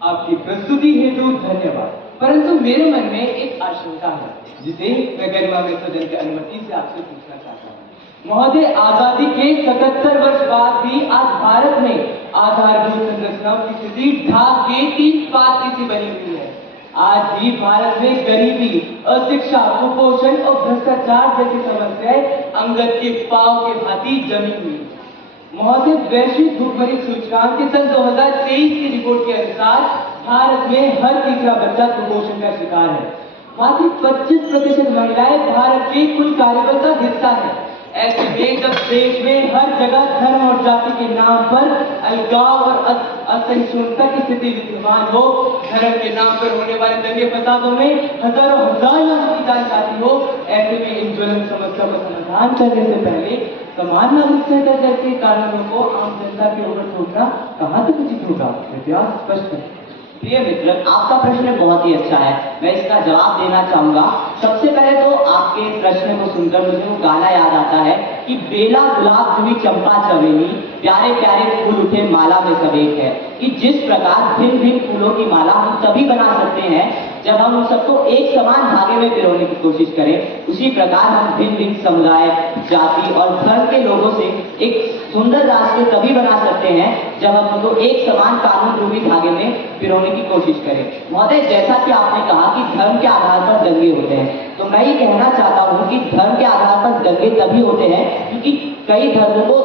आपकी प्रस्तुति हेतु धन्यवाद। परंतु मेरे मन में एक आशंका है, जिसे मैं गरिमा में सदन की अनुमति से आपसे पूछना चाहता हूँ। महोदय, आजादी के 77 वर्ष बाद भी आज भारत में आधारभूत संरचनाओं की स्थिति ढाक के 3 पाती सी बनी हुई है। आज भी भारत में गरीबी, अशिक्षा, कुपोषण और भ्रष्टाचार जैसी समस्याएं अंगद के पांव के भांति जमी हुई है। महोदय, वैश्विक भुखमरी सूचकांक के सन 2023 की रिपोर्ट के अनुसार भारत में हर तीसरा बच्चा कुपोषण का शिकार है। मात्र 25% महिलाएं भारत के कुल कार्यबल का हिस्सा है। ऐसे में जब देश में हर जगह धर्म और जाति के नाम पर अलगाव और असहिष्णुता की स्थिति विद्यमान हो, धर्म के नाम पर होने वाले दंगे फसादों में हजारों हजार लोगों की जान जाती हो, ऐसे में इन ज्वलंत समस्याओं का समाधान करने से पहले समान नागरिक संहिता जैसे कानूनों को आम जनता के ऊपर थोपना कहाँ तक उचित होगा? कृपया स्पष्ट करें। प्रिय मित्र, आपका प्रश्न बहुत ही अच्छा है। मैं इसका जवाब देना चाहूंगा। सबसे पहले तो आपके प्रश्न को सुनकर मुझे वो गाना याद आता है कि बेला गुलाब जुही चंपा चमेली, प्यारे प्यारे फूल उठे माला में सब एक है। कि जिस प्रकार भिन्न भिन्न फूलों की माला हम तभी बना सकते हैं जब हम उन सबको एक समान धागे में पिरोने की कोशिश करें, उसी प्रकार हम भिन्न भिन्न समुदाय, जाति और धर्म के लोगों से एक सुंदर राष्ट्र तभी बना सकते हैं जब हम उनको एक समान कानून रूपी धागे में पिरोने की कोशिश करें। महोदय, जैसा कि आपने कहा कि धर्म के आधार पर दंगे होते हैं, तो मैं ये कहना चाहता हूँ कि धर्म के आधार पर दंगे तभी होते हैं क्योंकि कई धर्मों को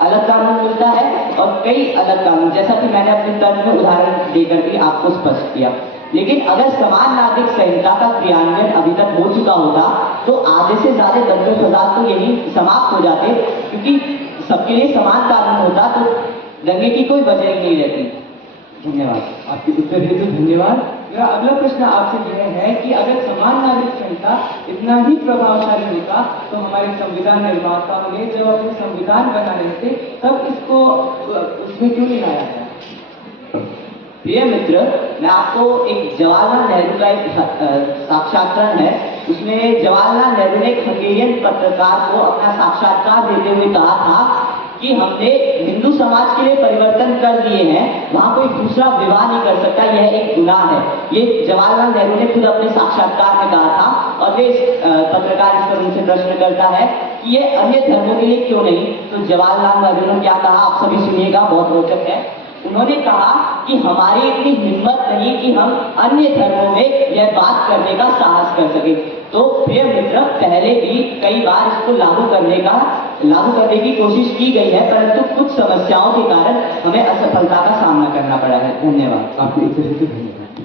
अलग कानून मिलता है और कई अलग कानून, जैसा कि मैंने अपने तर्क में उदाहरण देकर भी आपको स्पष्ट किया। लेकिन अगर समान नागरिक संहिता का क्रियान्वयन अभी तक हो चुका होता तो आधे से ज्यादा दंगे फसाद तो यही समाप्त हो जाते, क्योंकि सबके लिए समान कानून होता तो दंगे की कोई वजह ही नहीं रहती। धन्यवाद। आपके उत्तर हेतु धन्यवाद। मेरा अगला प्रश्न आपसे यह है कि अगर समान नागरिक संहिता इतना ही प्रभावशाली होता तो हमारे संविधान निर्माताओं ने जब अपने संविधान बना रहे थे तब इसको उसमें क्यों नहीं लाया गया? प्रिय मित्र, मैं आपको एक जवाहरलाल नेहरू का एक साक्षात्कार है, उसमें जवाहरलाल नेहरू ने एक हंगेरियन पत्रकार को अपना साक्षात्कार देते हुए कहा था कि हमने हिंदू समाज के लिए परिवर्तन कर दिए हैं, वहां कोई दूसरा विवाह नहीं कर सकता, यह एक गुनाह है। ये जवाहरलाल नेहरू ने खुद अपने साक्षात्कार में कहा था और वे पत्रकार इस पर उनसे प्रश्न करता है कि ये अन्य धर्मों के लिए क्यों नहीं। तो जवाहरलाल नेहरू ने क्या कहा, आप सभी सुनिएगा, बहुत रोचक है। उन्होंने कहा कि हमारी इतनी हिम्मत नहीं कि हम अन्य धर्मों में यह बात करने का साहस कर सके। तो प्रिय मित्र, पहले भी कई बार इसको लागू करने की कोशिश की गई है, परंतु कुछ समस्याओं के कारण हमें असफलता का सामना करना पड़ा है। धन्यवाद। आपको धन्यवाद।